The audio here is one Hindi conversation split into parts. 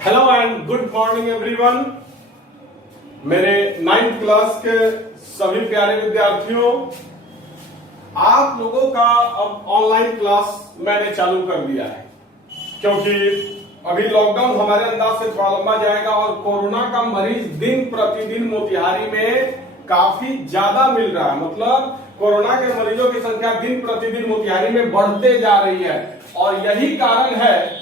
Hello and good morning everyone. मेरे 9th क्लास के सभी प्यारे विद्यार्थियों, आप लोगों का अब ऑनलाइन क्लास मैंने चालू कर दिया है, क्योंकि अभी लॉकडाउन हमारे अंदाज से थोड़ा लंबा जाएगा और कोरोना का मरीज दिन प्रतिदिन मोतिहारी में काफी ज्यादा मिल रहा है। मतलब कोरोना के मरीजों की संख्या दिन प्रतिदिन मोतिहारी में बढ़ते जा रही है और यही कारण है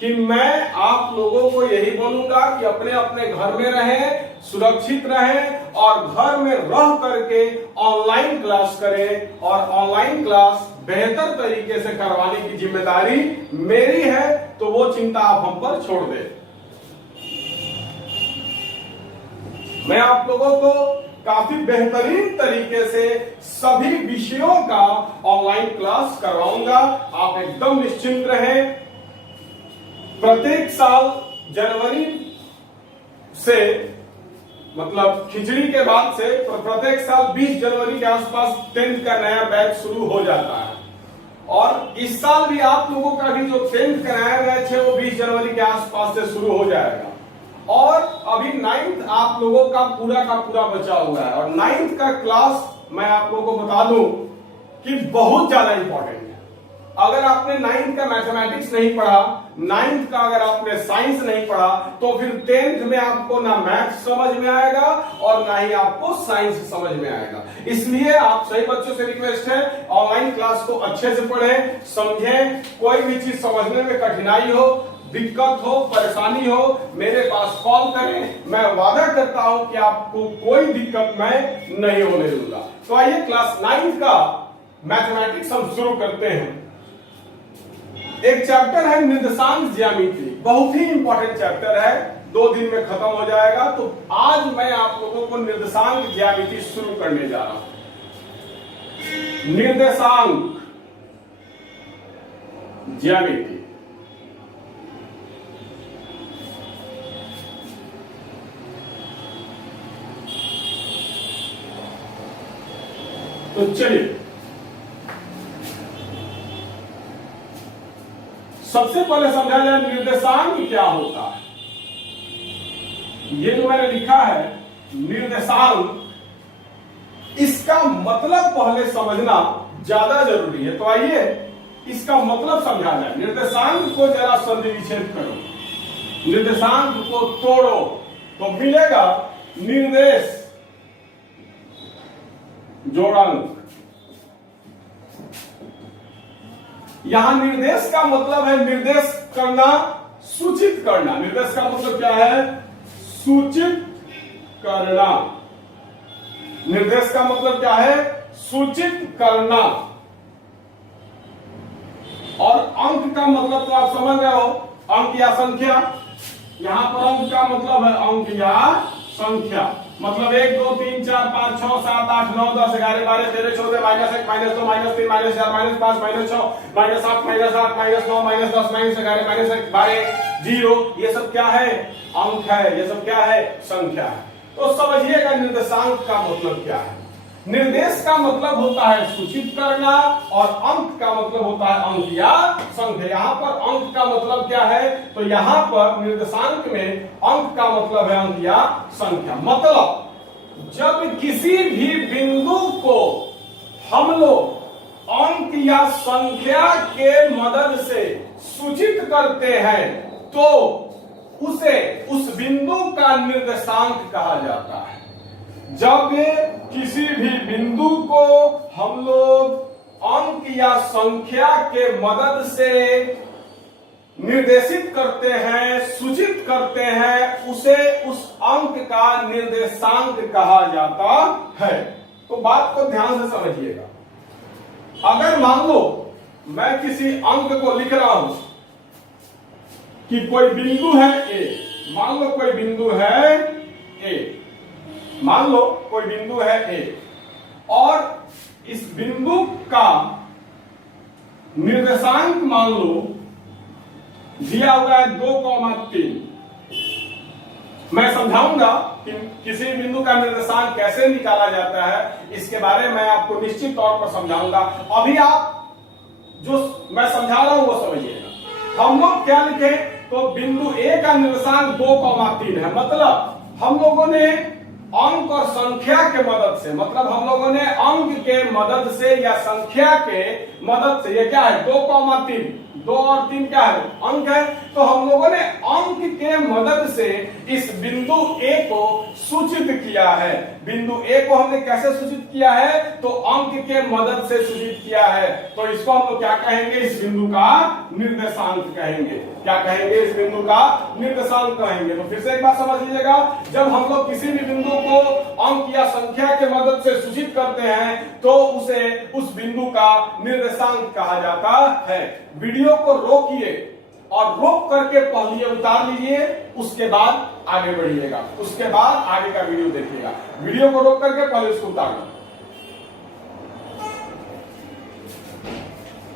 कि मैं आप लोगों को यही बोलूंगा कि अपने अपने घर में रहें, सुरक्षित रहें और घर में रह करके ऑनलाइन क्लास करें। और ऑनलाइन क्लास बेहतर तरीके से करवाने की जिम्मेदारी मेरी है, तो वो चिंता आप हम पर छोड़ दें। मैं आप लोगों को काफी बेहतरीन तरीके से सभी विषयों का ऑनलाइन क्लास करवाऊंगा। आप एकदम निश्चिंत रहें। प्रत्येक साल जनवरी से, मतलब खिचड़ी के बाद से प्रत्येक साल 20 जनवरी के आसपास 10th का नया बैच शुरू हो जाता है और इस साल भी आप लोगों का भी जो 10th का नया बैच है वो 20 जनवरी के आसपास से शुरू हो जाएगा। और अभी 9th आप लोगों का पूरा बचा हुआ है और 9th का क्लास मैं आप लोगों को बता दूं कि बहुत ज्यादा इंपॉर्टेंट है। अगर आपने 9th का मैथमेटिक्स नहीं पढ़ा, 9th का अगर आपने साइंस नहीं पढ़ा, तो फिर 10th में आपको ना मैथ समझ में आएगा और ना ही आपको साइंस समझ में आएगा। इसलिए आप सही बच्चों से रिक्वेस्ट है, ऑनलाइन क्लास को अच्छे से पढ़ें, समझें। कोई भी चीज समझने में कठिनाई हो, दिक्कत हो, परेशानी हो, मेरे पास कॉल करें। मैं वादा करता हूं कि आपको कोई दिक्कत मैं नहीं होने दूंगा। तो आइए क्लास 9th का मैथमेटिक्स हम शुरू करते हैं। एक चैप्टर है निर्देशांक ज्यामिति, बहुत ही इंपॉर्टेंट चैप्टर है, 2 दिन में खत्म हो जाएगा। तो आज मैं आप लोगों को निर्देशांक ज्यामिति शुरू करने जा रहा हूं। निर्देशांक ज्यामिति तो चलिए सबसे पहले समझा जाए निर्देशांक क्या होता है। ये जो मैंने लिखा है निर्देशांक, इसका मतलब पहले समझना ज्यादा जरूरी है। तो आइए इसका मतलब समझा जाए। निर्देशांक को जरा संधि विच्छेद करो, निर्देशांक को तोड़ो तो मिलेगा निर्देश जोड़ांक। यहां निर्देश का मतलब है निर्देश करना, सूचित करना। निर्देश का मतलब क्या है? सूचित करना। निर्देश का मतलब क्या है? सूचित करना। और अंक का मतलब तो आप समझ रहे हो, अंक या संख्या। यहां पर अंक का मतलब है अंक या संख्या। मतलब 1 2 3 4 5 6 7 8 9 10 11 12 13 14 -1 -2 -3 -4 -5 -6 -7 -8 -9 -10 -11 -12 0, ये सब क्या है? अंक है। ये सब क्या है? संख्या है। तो समझिएगा निर्देशांक का मतलब क्या है। निर्देश का मतलब होता है सूचित करना और अंक का मतलब होता है अंक या संख्या। यहां पर अंक का मतलब क्या है? तो यहां पर निर्देशांक में अंक का मतलब है अंक या संख्या। मतलब जब किसी भी बिंदु को हम लोग अंक या संख्या के मदद से सूचित करते हैं तो उसे उस बिंदु का निर्देशांक कहा जाता है। जब किसी भी बिंदु को हम लोग अंक या संख्या के मदद से निर्देशित करते हैं, सूचित करते हैं, उसे उस अंक का निर्देशांक कहा जाता है। तो बात को ध्यान से समझिएगा। अगर मान लो मैं किसी अंक को लिख रहा हूं कि कोई बिंदु है ए, मान लो कोई बिंदु है ए, मान लो कोई बिंदु है ए और इस बिंदु का निर्देशांक मान लो दिया हुआ है 2,3। मैं समझाऊंगा कि किसी बिंदु का निर्देशांक कैसे निकाला जाता है, इसके बारे में मैं आपको निश्चित तौर पर समझाऊंगा। अभी आप जो मैं समझा रहा हूं वो समझिएगा। हम लोग क्या लिखे? तो बिंदु ए का निर्देशांक 2,3 है। मतलब हम लोगों ने अंक और संख्या के मदद से, मतलब हम लोगों ने अंक के मदद से या संख्या के मदद से, ये क्या है 2,3, 2 और 3 क्या है अंक है, तो हम लोगों ने अंक के मदद से इस बिंदु ए को सूचित किया है। बिंदु ए को हमने कैसे सूचित किया है, तो अंक के मदद से सूचित किया है। तो इसको हम लोग क्या कहेंगे, इस बिंदु का निर्देशांक कहेंगे। क्या कहेंगे, इस बिंदु का निर्देशांक कहेंगे। तो फिर से एक बात समझ लीजिएगा, जब हम लोग किसी भी बिंदु को अंक या संख्या के मदद से सूचित करते हैं तो उसे उस बिंदु का निर्देशांक कहा जाता है। वीडियो को रोकिए और रोक करके पहले उतार लीजिए, उसके बाद आगे बढ़िएगा, उसके बाद आगे का वीडियो देखिएगा। वीडियो को रोक करके पहले उसको उतार लो।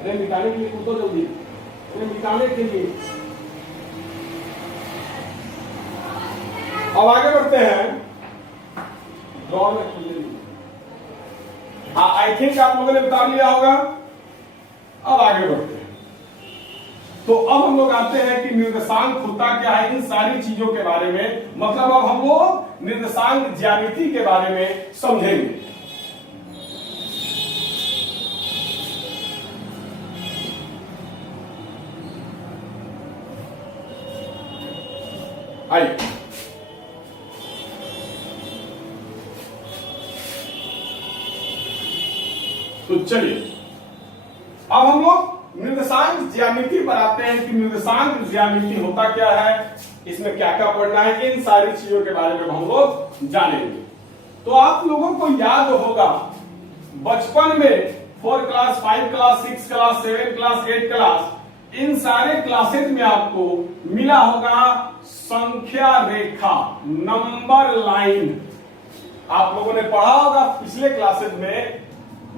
अरे मिटाने के लिए कूदो जल्दी, अरे मिटाने के लिए। अब आगे बढ़ते हैं। ड्रॉ में हाँ, आई थिंक आप लोगों ने बता लिया होगा। अब आगे बढ़ते हैं। तो अब हम लोग आते हैं कि निर्देशांक होता क्या है, इन सारी चीजों के बारे में, मतलब अब हम लोग निर्देशांक ज्यामिति के बारे में समझेंगे। आइए, तो चलिए अब हम लोग निर्देशांक ज्यामिति पर आते हैं कि निर्देशांक ज्यामिति होता क्या है, इसमें क्या क्या पढ़ना है, इन सारी चीजों के बारे में हम लोग जानेंगे। तो आप लोगों को याद होगा बचपन में 4 class, 5 class, 6 class, 7 class, 8 class, इन सारे क्लासेज में आपको मिला होगा संख्या रेखा, नंबर लाइन। आप लोगों ने पढ़ा होगा पिछले क्लासेज में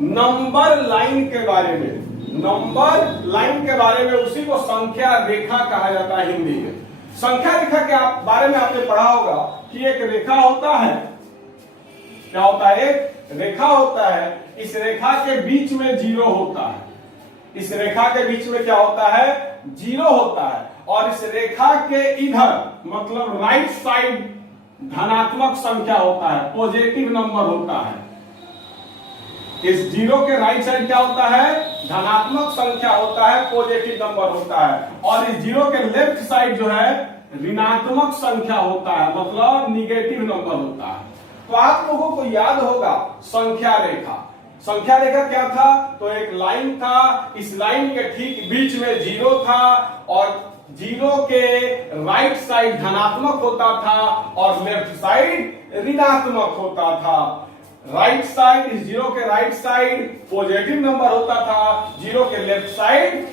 नंबर लाइन के बारे में, नंबर लाइन के बारे में, उसी को संख्या रेखा कहा जाता है हिंदी में। संख्या रेखा के बारे में आपने पढ़ा होगा कि एक रेखा होता है, क्या होता है, एक रेखा होता है, इस रेखा के बीच में 0 होता है, इस रेखा के बीच में क्या होता है, 0 होता है, और इस रेखा के इधर मतलब राइट साइड धनात्मक संख्या होता है, पॉजिटिव नंबर होता है। इस 0 के राइट साइड क्या होता है, धनात्मक संख्या होता है, पॉजिटिव नंबर होता है, और इस 0 के लेफ्ट साइड जो है ऋणात्मक संख्या होता है, मतलब निगेटिव नंबर होता है। तो आप लोगों को याद होगा संख्या रेखा, संख्या रेखा क्या था, तो एक लाइन था, इस लाइन के ठीक बीच में 0 था, और 0 के राइट साइड धनात्मक होता था और लेफ्ट साइड ऋणात्मक होता था। राइट साइड, इस 0 के राइट साइड पॉजिटिव नंबर होता था, 0 के लेफ्ट साइड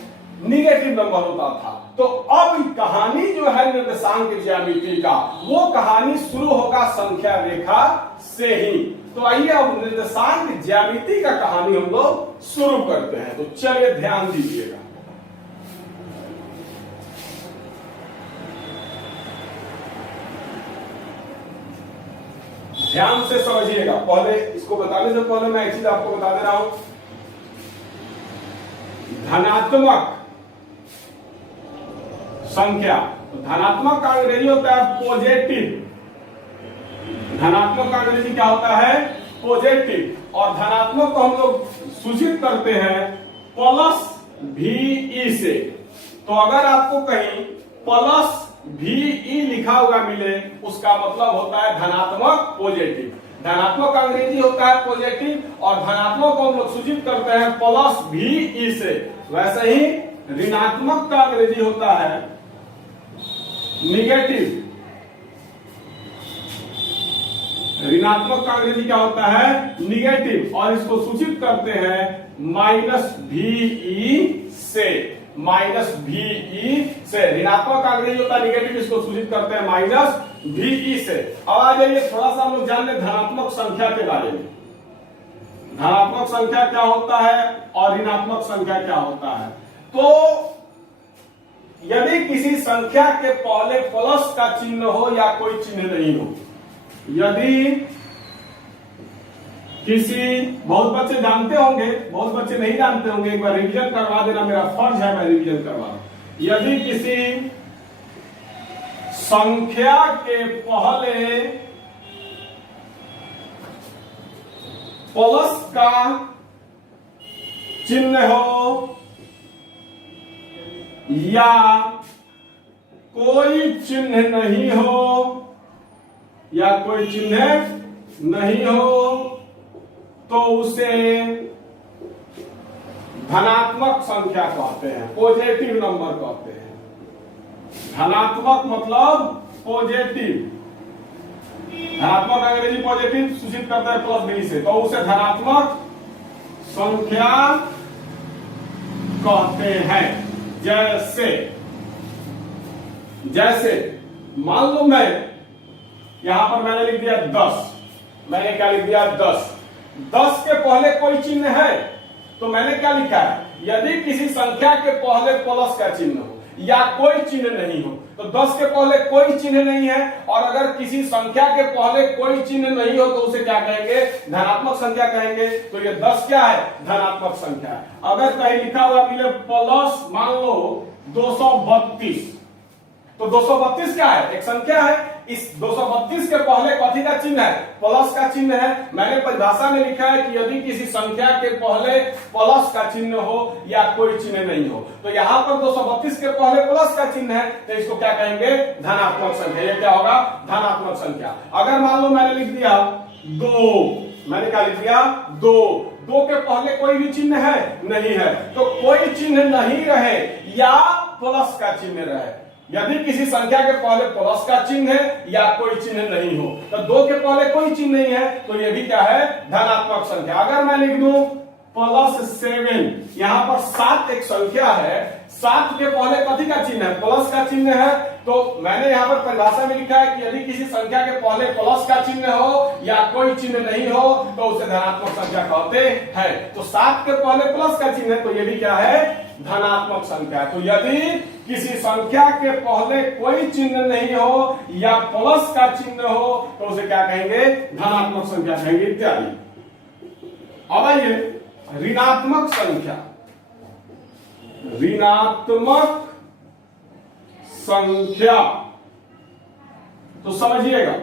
निगेटिव नंबर होता था। तो अब कहानी जो है निर्देशांक ज्यामिति का, वो कहानी शुरू होगा संख्या रेखा से ही। तो आइए अब निर्देशांक ज्यामिति का कहानी हम लोग शुरू करते हैं। तो चलिए ध्यान दीजिएगा। ध्यान से समझिएगा। पहले इसको बताने से पहले मैं एक चीज आपको बता दे रहा हूं, धनात्मक संख्या, धनात्मक का अंग्रेजी होता है पॉजिटिव, धनात्मक का अंग्रेजी क्या होता है, पॉजिटिव, और धनात्मक को हम लोग सूचित करते हैं प्लस VE से। तो अगर आपको कहीं प्लस VE लिखा हुआ मिले, उसका मतलब होता है धनात्मक, पॉजिटिव। धनात्मक का अंग्रेजी होता है पॉजिटिव, और धनात्मक को हम लोग सूचित करते हैं प्लस VE से। वैसे ही ऋणात्मक का अंग्रेजी होता है निगेटिव, ऋणात्मक का अंग्रेजी क्या होता है, निगेटिव, और इसको सूचित करते हैं -VE से, -VE से। ऋणात्मक का अंग्रेजी होता है निगेटिव, इसको सूचित करते हैं -VE से। अब आ जाइए थोड़ा सा हम लोग जान लें धनात्मक संख्या के बारे में। धनात्मक संख्या क्या होता है और ऋणात्मक संख्या क्या होता है। तो यदि किसी संख्या के पहले प्लस का चिन्ह हो या कोई चिन्ह नहीं हो, यदि किसी, बहुत बच्चे जानते होंगे, बहुत बच्चे नहीं जानते होंगे, एक बार रिवीजन करवा देना, मेरा फर्ज है, मैं रिवीजन करवा। यदि किसी संख्या के पहले प्लस का चिन्ह हो या कोई चिन्ह नहीं हो, या कोई चिन्ह नहीं हो तो उसे धनात्मक संख्या कहते हैं, पॉजिटिव नंबर कहते हैं। धनात्मक मतलब पॉजिटिव, धनात्मक अंग्रेजी पॉजिटिव सूचित करता है प्लस बी से, तो उसे धनात्मक संख्या कहते हैं। जैसे मान लो मैं यहां पर मैंने लिख दिया 10, मैंने क्या लिख दिया 10, 10 के पहले कोई चिन्ह है तो मैंने क्या लिखा है, यदि किसी संख्या के पहले प्लस का चिन्ह हो या कोई चिन्ह नहीं हो, तो 10 के पहले कोई चिन्ह नहीं है और अगर किसी संख्या के पहले कोई चिन्ह नहीं हो तो उसे क्या कहेंगे, धनात्मक संख्या कहेंगे। तो ये 10 क्या है, धनात्मक संख्या है। अगर कहीं लिखा हुआ मिले प्लस मान लो 232, तो 232 क्या है, एक संख्या है। इस 232 के पहले कथी का चिन्ह है, प्लस का चिन्ह है। मैंने परिभाषा में लिखा है कि यदि किसी संख्या के पहले प्लस का चिन्ह हो या कोई चिन्ह नहीं हो, तो यहां पर 232 के पहले प्लस का चिन्ह है तो इसको क्या कहेंगे, धनात्मक संख्या। ये क्या होगा, धनात्मक संख्या। अगर मान लो मैंने लिख दिया 2, मैंने क्या लिख दिया 2 के पहले कोई भी चिन्ह है नहीं है, तो कोई चिन्ह नहीं रहे या प्लस का चिन्ह रहे, यदि किसी संख्या के पहले प्लस का चिन्ह है या कोई चिन्ह नहीं हो, तो 2 के पहले कोई चिन्ह नहीं है तो ये भी क्या है, धनात्मक संख्या। अगर मैं लिख दूं +7, यहां पर 7 एक संख्या है, 7 के पहले कथी का चिन्ह है, प्लस का चिन्ह है, तो मैंने यहां पर परिभाषा में लिखा है कि यदि किसी संख्या के पहले प्लस का चिन्ह हो या कोई चिन्ह नहीं हो तो उसे धनात्मक संख्या कहते हैं। तो 7 के पहले प्लस का चिन्ह है तो ये भी क्या है, धनात्मक संख्या। तो यदि किसी संख्या के पहले कोई चिन्ह नहीं हो या प्लस का चिन्ह हो तो उसे क्या कहेंगे, धनात्मक संख्या कहेंगे इत्यादि। अब आइए ऋणात्मक संख्या, ऋणात्मक संख्या तो समझिएगा,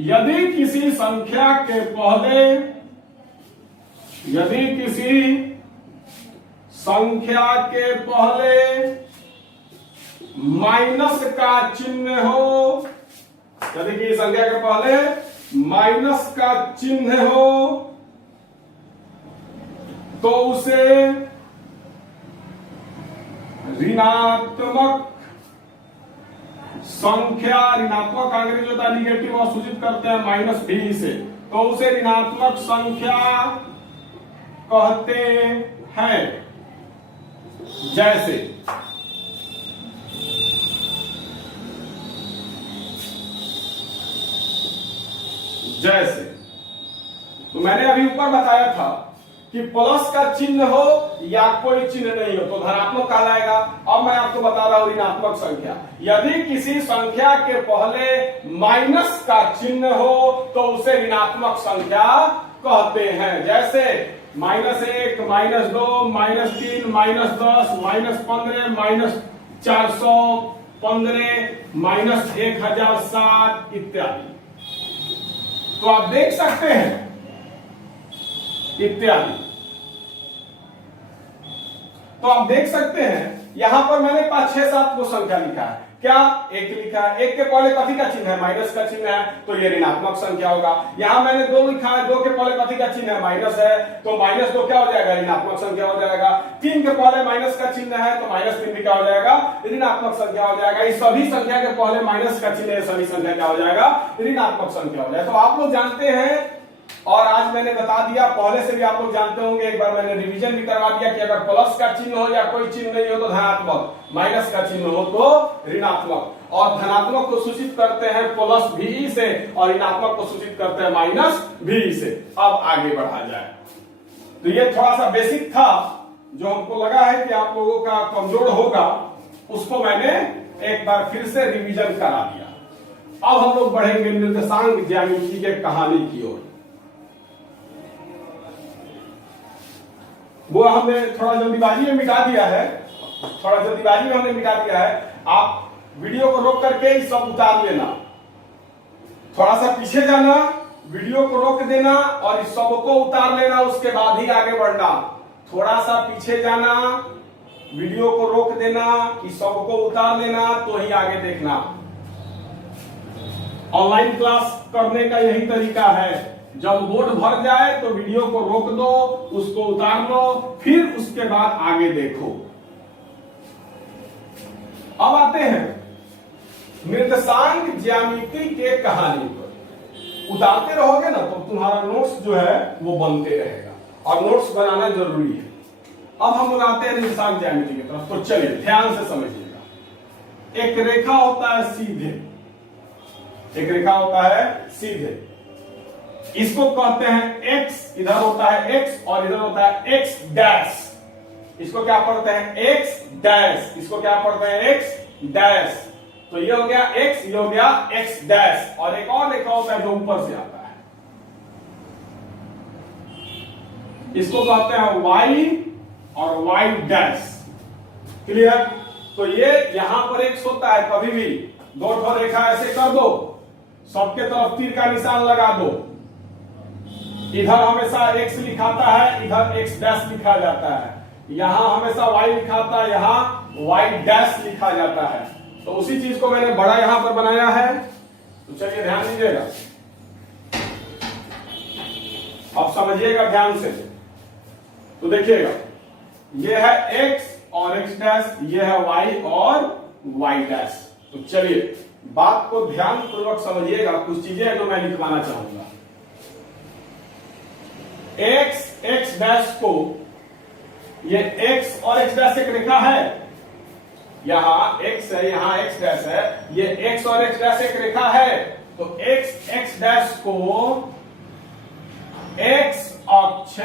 यदि किसी संख्या के पहले, यदि किसी संख्या के पहले माइनस का चिन्ह हो, यदि किसी संख्या के पहले माइनस का चिन्ह हो तो उसे ऋणात्मक संख्या, ऋणात्मक अंग्रेजी होता है निगेटिव और सूचित करते हैं -भी से, तो उसे ऋणात्मक संख्या कहते हैं। जैसे तो मैंने अभी ऊपर बताया था कि प्लस का चिन्ह हो या कोई चिन्ह नहीं हो तो धनात्मक कहलाएगा। अब मैं आपको बता रहा हूं ऋणात्मक संख्या, यदि किसी संख्या के पहले माइनस का चिन्ह हो तो उसे ऋणात्मक संख्या कहते हैं। जैसे -1, -2, -3, -10, -15, -415, -1007 इत्यादि। तो आप देख सकते हैं इत्यादि। तो आप देख सकते हैं यहां पर मैंने 5, 6, 7 को संख्या लिखा है, क्या 1 लिखा है, 1 के पहले कथी का चिन्ह है, माइनस का चिन्ह है, तो ये ऋणात्मक संख्या होगा। यहां मैंने 2 लिखा है, 2 के पहले कथी का चिन्ह है, माइनस है, तो -2 क्या हो जाएगा, ऋणात्मक संख्या हो जाएगा। 3 के पहले माइनस का चिन्ह है तो -3 भी क्या हो जाएगा, ऋणात्मक संख्या हो जाएगा। इस सभी संख्या के पहले माइनस का चिन्ह है, सभी संख्या क्या हो जाएगा, ऋणात्मक संख्या हो जाएगा। तो आप लोग जानते हैं और आज मैंने बता दिया, पहले से भी आप लोग जानते होंगे, एक बार मैंने रिवीजन भी करवा दिया कि अगर प्लस का चिन्ह हो या कोई चिन्ह नहीं हो तो धनात्मक, माइनस का चिन्ह हो तो ऋणात्मक, और धनात्मक को सूचित करते हैं +भी से और ऋणात्मक को सूचित करते हैं -भी से। अब आगे बढ़ा जाए, तो ये थोड़ा सा बेसिक था जो हमको लगा है कि आप लोगों का कमजोर होगा, उसको मैंने एक बार फिर से रिवीजन करा दिया। अब हम लोग बढ़ेंगे निर्देशांक ज्यामिति के कहानी की ओर। वो हमने थोड़ा जल्दीबाजी में मिटा दिया है, थोड़ा जल्दीबाजी में हमने मिटा दिया है। आप वीडियो को रोक करके ही सब उतार लेना, थोड़ा सा पीछे जाना, वीडियो को रोक देना और इस सबको उतार लेना, उसके बाद ही आगे बढ़ना। थोड़ा सा पीछे जाना, वीडियो को रोक देना, इस सबको उतार लेना, तो ही आगे देखना। ऑनलाइन क्लास करने का यही तरीका है। जब बोर्ड भर जाए तो वीडियो को रोक दो, उसको उतार लो, फिर उसके बाद आगे देखो। अब आते हैं निर्देशांक ज्यामिति के कहानी पर। उतारते रहोगे ना तो तुम्हारा नोट्स जो है वो बनते रहेगा, और नोट्स बनाना जरूरी है। अब हम बनाते हैं निर्देशांक ज्यामिति की तरफ, तो चलिए ध्यान से समझिएगा। एक रेखा होता है सीधे, एक रेखा होता है सीधे, इसको कहते हैं x, इधर होता है x और इधर होता है x डैश। इसको क्या पढ़ते हैं? x dash. इसको क्या पढ़ते हैं? x dash. तो ये हो गया x, ये हो गया x डैश। और एक और रेखा होता है जो ऊपर से आता है, इसको कहते हैं y और y डैश। क्लियर? तो ये यहां पर x होता है, कभी भी दो ठो रेखा ऐसे कर दो, सबके तरफ तीर का निशान लगा दो। इधर हमेशा x लिखाता है, इधर x डैश लिखा जाता है। यहां हमेशा y लिखाता है, यहां y डैश लिखा जाता है। तो उसी चीज को मैंने बड़ा यहां पर बनाया है। तो चलिए ध्यान दीजिएगा, अब समझिएगा ध्यान से। तो देखिएगा, ये है x और x डैश, ये है y और y डैश। तो चलिए बात को ध्यान पूर्वक समझिएगा, कुछ चीजें जो मैं लिखवाना चाहूंगा। x डैश को, ये x और x डैश एक रेखा है, यहां x है, यहां x डैश है, ये x और x डैश एक रेखा है। तो x डैश को x अक्ष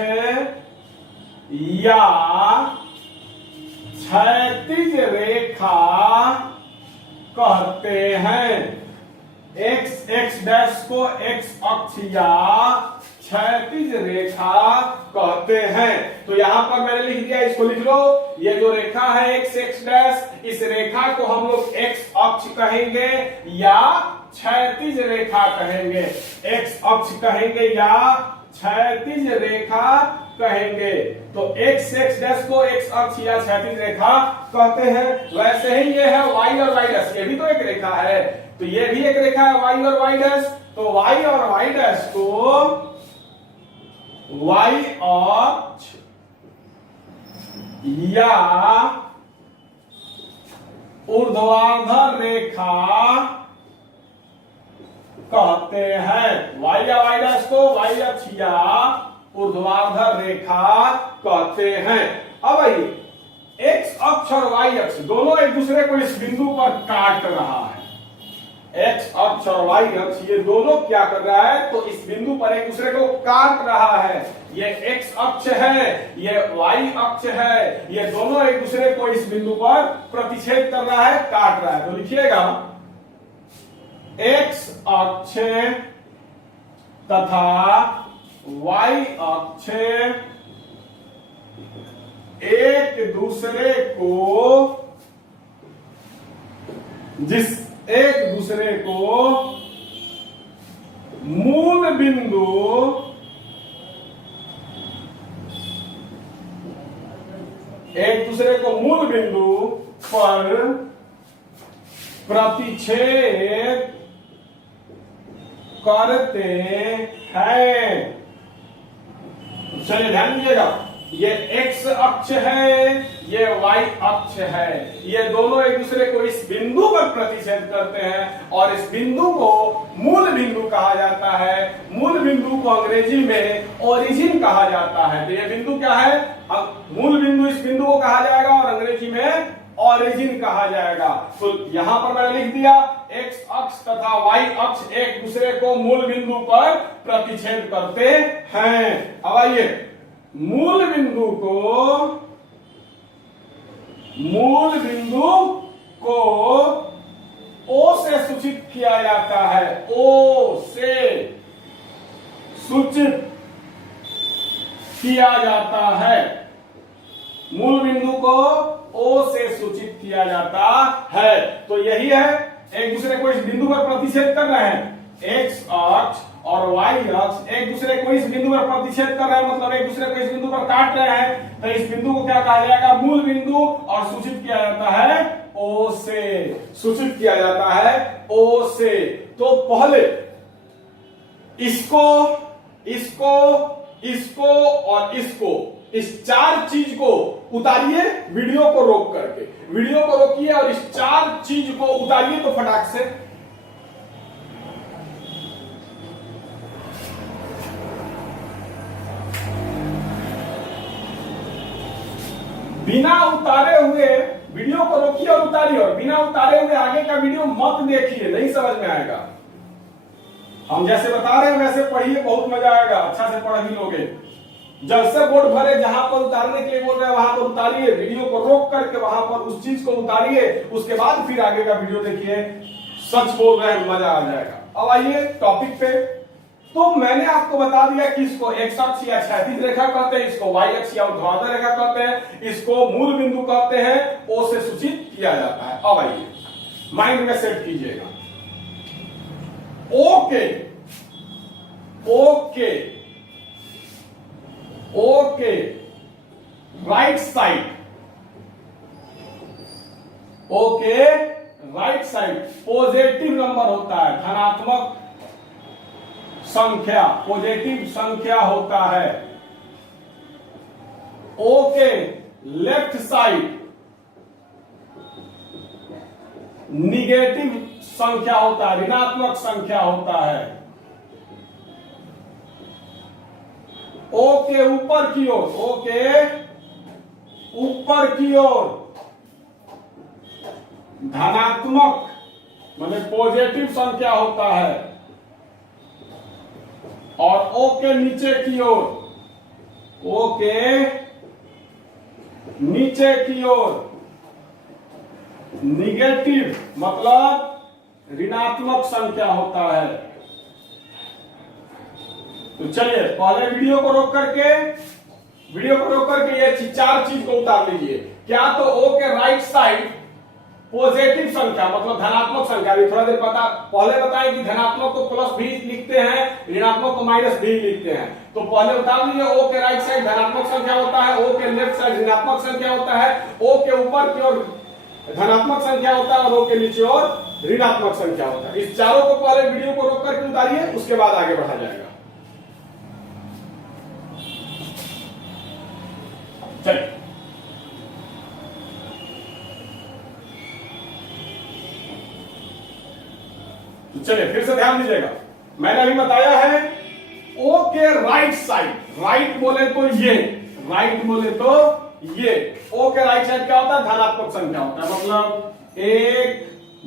या क्षैतिज रेखा कहते हैं। x डैश को x अक्ष या क्षैतिज रेखा कहते हैं। तो यहां पर मैंने लिख दिया, इसको लिख लो। ये जो रेखा है x डैश, इस रेखा को हम लोग x अक्ष कहेंगे या क्षैतिज रेखा कहेंगे। x अक्ष कहेंगे या क्षैतिज रेखा कहेंगे। तो x डैश को x अक्ष या क्षैतिज रेखा कहते हैं। वैसे ही ये है y और y डैश, ये भी तो एक रेखा है। तो ये भी एक रेखा है y और y डैश। तो y और y डैश को y अक्ष या ऊर्ध्वाधर रेखा कहते हैं। y या y डैश को y अक्ष या ऊर्ध्वाधर रेखा कहते हैं। अब आइए, x अक्ष और y अक्ष दोनों एक दूसरे को इस बिंदु पर काट रहा है। x अक्ष और y अक्ष ये दोनों क्या कर रहा है? तो इस बिंदु पर एक दूसरे को काट रहा है। ये x अक्ष है, ये y अक्ष है, ये दोनों एक दूसरे को इस बिंदु पर प्रतिच्छेद कर रहा है, काट रहा है। तो लिखिएगा, x अक्ष तथा y अक्ष एक दूसरे को मूल बिंदु पर प्रतिच्छेद करते हैं। चलिए ध्यान दीजिएगा, ये x अक्ष है, ये y अक्ष है, ये दोनों एक दूसरे को इस बिंदु पर प्रतिच्छेद करते हैं और इस बिंदु को मूल बिंदु कहा जाता है। मूल बिंदु को अंग्रेजी में ओरिजिन कहा जाता है। तो ये बिंदु क्या है? मूल बिंदु इस बिंदु को कहा जाएगा और अंग्रेजी में ओरिजिन कहा जाएगा। तो यहां पर मैंने लिख दिया, x अक्ष तथा y अक्ष एक दूसरे को मूल बिंदु पर प्रतिच्छेद करते हैं। अब आइए, मूल बिंदु को O से सूचित किया जाता है। O से सूचित किया जाता है। मूल बिंदु को O से सूचित किया जाता है। तो यही है, एक दूसरे को इस बिंदु पर प्रतिच्छेद कर रहे हैं, x अक्ष और y अक्ष एक दूसरे को इस बिंदु पर प्रतिच्छेद कर रहे हैं, मतलब एक दूसरे को इस बिंदु पर काट रहे हैं। तो इस बिंदु को क्या कहा जाएगा? मूल बिंदु, और सूचित किया जाता है O से, सूचित किया जाता है O से। तो पहले इसको, इसको, इसको और इसको, इस चार चीज को उतारिए वीडियो को रोक करके, वीडियो को रोकिए और इस चार चीज को उतारिए तो फटाक से। बिना उतारे हुए वीडियो को रोकिए और उतारिए, और बिना उतारे हुए आगे का वीडियो मत देखिए, नहीं समझ में आएगा। हम जैसे बता रहे हैं वैसे पढ़िए, बहुत मजा आएगा, अच्छा से पढ़ भी लोगे। जब से बोर्ड भरे, जहां पर उतारने के लिए बोल रहे हैं वहां पर उतारिए, वीडियो को रोक करके वहां पर उस चीज को उतारिए, उसके बाद फिर आगे का वीडियो देखिए। सच बोल रहे हैं, मजा आ जाएगा। अब आइए टॉपिक पे। तो मैंने आपको बता दिया कि इसको एक्स अक्ष या क्षैतिज रेखा कहते हैं, इसको वाई अक्ष या ऊर्ध्वाधर रेखा कहते हैं, इसको मूल बिंदु कहते हैं, ओ से सूचित किया जाता है। अब आइए माइंड में सेट कीजिएगा। Okay, okay, okay, right side, okay, right side positive number होता है, धनात्मक संख्या, पॉजिटिव संख्या होता है। ओके, लेफ्ट साइड निगेटिव संख्या होता है, ऋणात्मक संख्या होता है। ओके, ऊपर की ओर, ओके, ऊपर की ओर धनात्मक मतलब पॉजिटिव संख्या होता है, और ओके नीचे की ओर, ओके नीचे की ओर निगेटिव मतलब ऋणात्मक संख्या होता है। तो चलिए पहले वीडियो को रोक करके ये चार चीज को उतार लीजिए। क्या? तो ओ के राइट साइड पॉजिटिव संख्या मतलब धनात्मक संख्या, भी थोड़ा देर पहले बताएं कि धनात्मक को प्लस भी लिखते हैं, ऋणात्मक को माइनस भी लिखते हैं। तो पहले बता दीजिए, ओ के राइट साइड धनात्मक संख्या होता है, ओ के लेफ्ट साइड ऋणात्मक संख्या होता है, ओ के ऊपर की ओर धनात्मक संख्या होता है और ओ के नीचे और ऋणात्मक संख्या होता है। इस चारों को पहले वीडियो को रोक करके उतारिए, उसके बाद आगे बढ़ा जाएगा। चलिए चलिए फिर से ध्यान दीजिएगा। मैंने अभी बताया है ओ के राइट साइड, राइट बोले तो ये, राइट बोले तो ये, ओ के राइट साइड क्या होता है? धनात्मक संख्या होता है, मतलब 1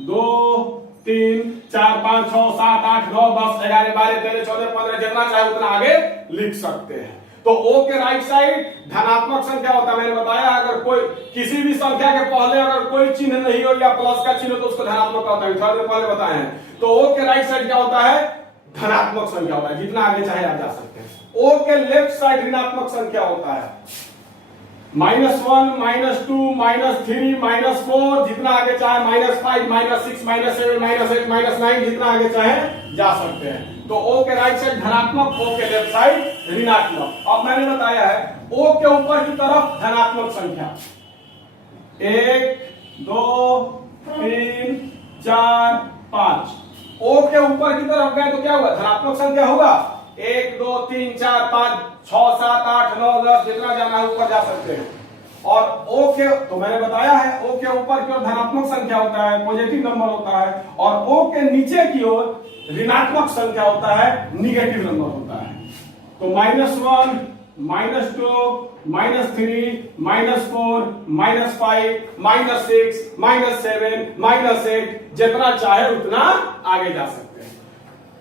2 3 4 5 6 7 8 9 10 11 12 13 14 15 जितना चाहे उतना आगे लिख सकते हैं। तो ओ के राइट साइड धनात्मक संख्या होता है। मैंने बताया अगर कोई किसी भी संख्या के पहले अगर कोई चिन्ह नहीं हो या प्लस का चिन्ह तो उसको धनात्मक होता है, थोड़ा देर पहले बताए हैं। तो ओ के राइट साइड क्या होता है? धनात्मक संख्या होता है, जितना आगे चाहे आप जा सकते हैं। ओ के लेफ्ट साइड ऋणात्मक संख्या होता है, -1 -2 -3 -4 जितना आगे चाहे, -5 -6 -7 -8 -9 जितना आगे चाहे जा सकते हैं। तो ओ के राइट साइड धनात्मक, ओ के लेफ्ट साइड ऋणात्मक। अब मैंने बताया है ओ के ऊपर की तरफ धनात्मक संख्या 1 2 3 4 5। ओ के ऊपर की तरफ गए तो क्या हुआ? धनात्मक संख्या होगा। 1 2 3 4 5 6 7 8 9 10 जितना जाना है ऊपर जा सकते हैं। और ओ के, तो मैंने बताया है ओ के ऊपर की ओर धनात्मक संख्या होता है, पॉजिटिव नंबर होता है, और ओ के नीचे की ओर ऋणात्मक संख्या होता है, निगेटिव नंबर होता है। तो -1 -2 -3 -4 -5 -6 -7 -8 जितना चाहे उतना आगे जा सकते हैं।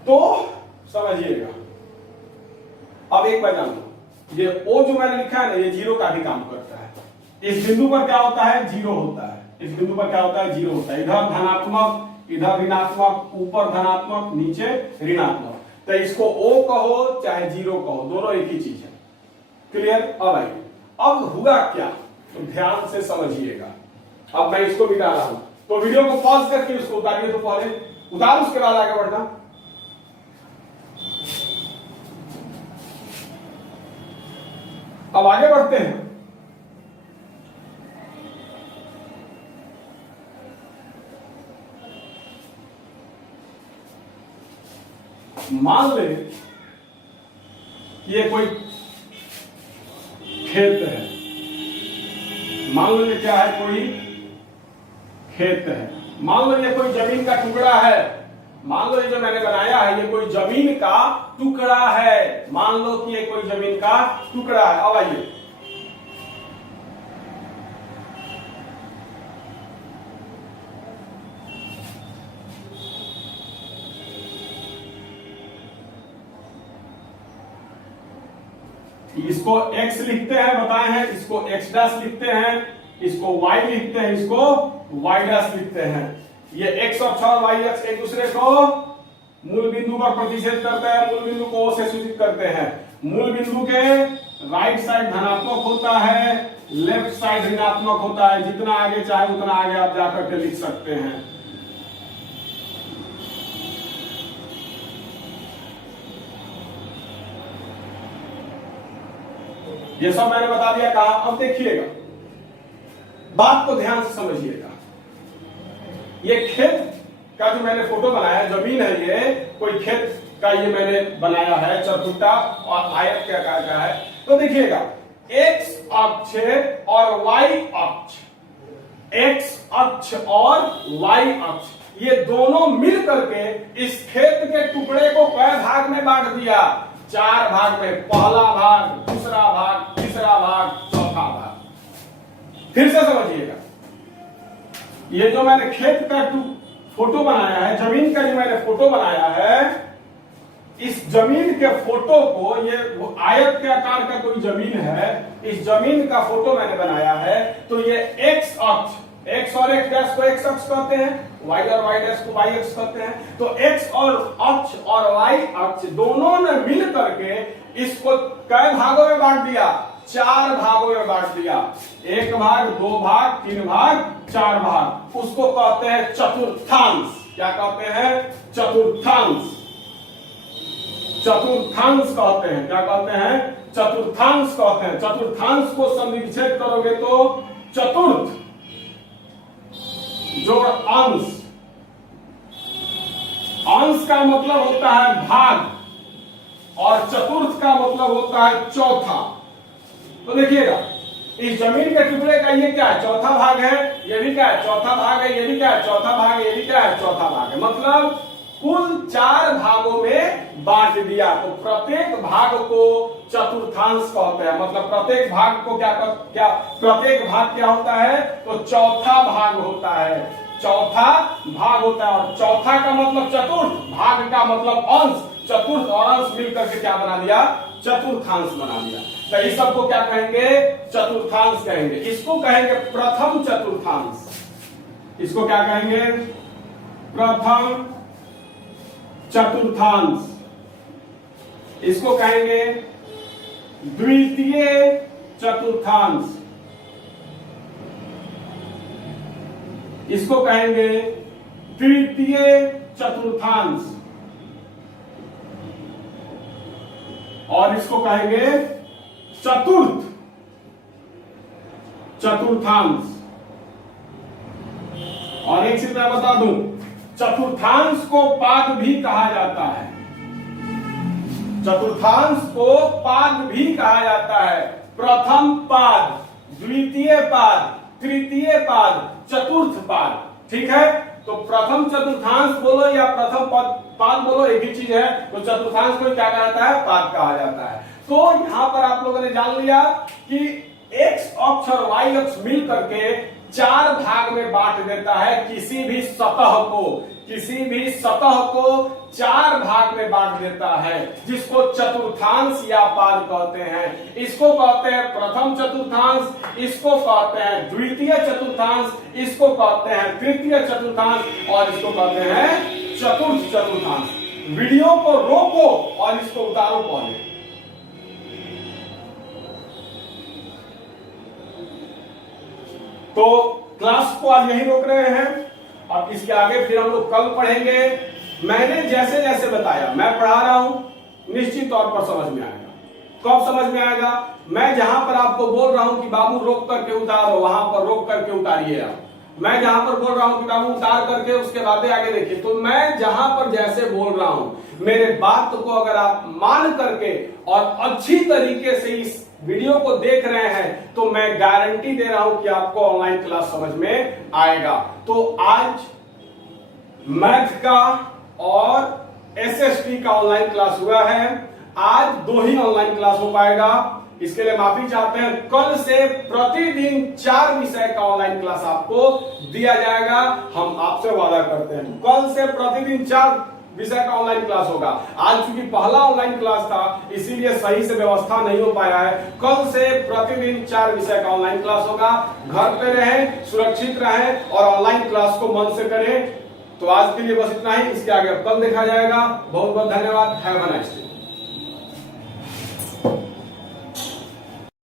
तो समझिएगा। अब एक बात जानो, ये ओ जो मैंने लिखा है ना, ये जीरो का भी काम करता है। इस बिंदु पर क्या होता है? जीरो होता है। इस बिंदु पर क्या होता है? जीरो होता है। इधर धनात्मक, इधर ऋणात्मक, ऊपर धनात्मक, नीचे ऋणात्मक। तो इसको ओ कहो चाहे जीरो कहो, दोनों एक ही चीज है। क्लियर? अब आइए, अब हुआ क्या तो ध्यान से समझिएगा। अब मैं इसको मिटा रहा हूं, तो वीडियो को पॉज करके उसको उतारिए, तो पहले उतार, उसके बाद आगे बढ़ना। अब आगे बढ़ते हैं। मान ले ये कोई खेत है, मान लो ये क्या है, कोई खेत है, मान लो ये कोई जमीन का टुकड़ा है, मान लो ये जो मैंने बनाया है ये कोई जमीन का टुकड़ा है, मान लो कि ये कोई जमीन का टुकड़ा है। अब आइए, इसको x लिखते हैं, बताए हैं, इसको x डैश लिखते हैं, इसको y लिखते हैं, इसको y डैश लिखते हैं। ये x अक्ष और y अक्ष एक दूसरे को मूल बिंदु पर प्रतिच्छेद करते हैं, मूल बिंदु को O से सूचित करते हैं। मूल बिंदु के राइट साइड धनात्मक होता है, लेफ्ट साइड ऋणात्मक होता है। जितना आगे चाहे उतना आगे आप जाकर के लिख सकते हैं। ये सब मैंने बता दिया कहा। अब देखिएगा, बात को ध्यान से समझिएगा। ये खेत का जो मैंने फोटो बनाया, जमीन है, ये कोई खेत का ये मैंने बनाया है, चरखुट्टा और आयत के आकार का है। तो देखिएगा, एक्स अक्ष और वाई अक्ष, एक्स अक्ष और वाई अक्ष, ये दोनों मिल करके इस खेत के टुकड़े को कई भाग में बांट दिया। 4 भाग में, पहला भाग, दूसरा भाग, तीसरा भाग, चौथा भाग। फिर से समझिएगा, ये जो मैंने खेत का फोटो बनाया है, जमीन का जो मैंने फोटो बनाया है, इस जमीन के फोटो को, ये आयत के आकार का कोई जमीन है, इस जमीन का फोटो मैंने बनाया है। तो ये एक्स अक्ष, एक्स और एक्स डैश को एक्स अक्ष कहते हैं, वाई और वाई डैश को वाई अक्ष कहते हैं। तो एक्स और अक्ष और वाई अक्ष दोनों ने मिल करके इसको कई भागों में बांट दिया, 4 भागों में बांट दिया। 1 भाग, 2 भाग, 3 भाग, 4 भाग। उसको कहते हैं चतुर्थांश। क्या कहते हैं? चतुर्थांश। चतुर्थांश कहते हैं। क्या कहते हैं? चतुर्थांश कहते हैं। चतुर्थांश को संविच्छेद करोगे तो चतुर्थ जोड़ अंश, अंश का मतलब होता है भाग, और चतुर्थ का मतलब होता है चौथा। तो देखिएगा, इस जमीन के टुकड़े का ये क्या है? चौथा भाग है। ये भी क्या है? चौथा भाग है। ये भी क्या है? चौथा भाग है। ये भी क्या है? चौथा भाग है। मतलब कुल 4 भागों में बांट दिया। तो प्रत्येक भाग को चतुर्थांश कहते हैं। मतलब प्रत्येक भाग को क्या प्रत्येक भाग क्या होता है? तो चौथा भाग होता है। चौथा भाग होता है। और चौथा का मतलब चतुर्थ, भाग का मतलब अंश, चतुर्थ और अंश मिलकर के क्या बना दिया? चतुर्थांश बना दिया। तो इस सबको क्या कहेंगे? चतुर्थांश कहेंगे। इसको कहेंगे प्रथम चतुर्थांश। इसको क्या कहेंगे? प्रथम चतुर्थांश। इसको कहेंगे द्वितीय चतुर्थांश। इसको कहेंगे तृतीय चतुर्थांश। और इसको कहेंगे चतुर्थ चतुर्थांश। और एक चीज मैं बता दूं, चतुर्थांश को पाद भी कहा जाता है। चतुर्थांश को पाद भी कहा जाता है। प्रथम पाद, द्वितीय पाद, तृतीय पाद, चतुर्थ पाद। ठीक है? तो प्रथम चतुर्थांश बोलो या प्रथम पाद बोलो, एक ही चीज है। तो चतुर्थांश को क्या कहा जाता है? पाद कहा जाता है। तो यहां पर आप लोगों ने जान लिया कि एक्स अक्ष और वाई अक्ष मिल करके 4 भाग में बांट देता है। किसी भी सतह को, किसी भी सतह को 4 भाग में बांट देता है, जिसको चतुर्थांश या पाद कहते हैं। इसको कहते हैं प्रथम चतुर्थांश, इसको कहते हैं द्वितीय चतुर्थांश, इसको कहते हैं तृतीय चतुर्थांश, और इसको कहते हैं चतुर्थ चतुर्थांश। वीडियो को रोको और इसको उतारो पहले। तो क्लास को आज यही रोक रहे हैं। अब इसके आगे फिर हम लोग कल पढ़ेंगे। मैंने जैसे जैसे बताया, मैं पढ़ा रहा हूं, निश्चित तौर पर समझ में आएगा। कब समझ में आएगा? मैं जहां पर आपको बोल रहा हूं कि बाबू रोक करके उतारो, वहां पर रोक करके उतारिए आप। मैं जहां पर बोल रहा हूं कि बाबू उतार करके उसके बाद आगे देखिए, तो मैं जहां पर जैसे बोल रहा हूं, मेरे बात को अगर आप मान करके और अच्छी तरीके से इस वीडियो को देख रहे हैं, तो मैं गारंटी दे रहा हूं कि आपको ऑनलाइन क्लास समझ में आएगा। तो आज मैथ का और एसएसटी का ऑनलाइन क्लास हुआ है। आज 2 ही ऑनलाइन क्लास हो पाएगा, इसके लिए माफी चाहते हैं। कल से प्रतिदिन 4 विषय का ऑनलाइन क्लास आपको दिया जाएगा, हम आपसे वादा करते हैं। कल से प्रतिदिन 4 विषय का ऑनलाइन क्लास होगा। आज चूंकि पहला ऑनलाइन क्लास था, इसीलिए सही से व्यवस्था नहीं हो पाया है। कल से प्रतिदिन 4 विषय का ऑनलाइन क्लास होगा। घर पे रहें, सुरक्षित रहें और ऑनलाइन क्लास को मन से करें। तो आज के लिए बस इतना ही, इसके आगे कल देखा जाएगा। बहुत बहुत धन्यवाद। Have a nice day.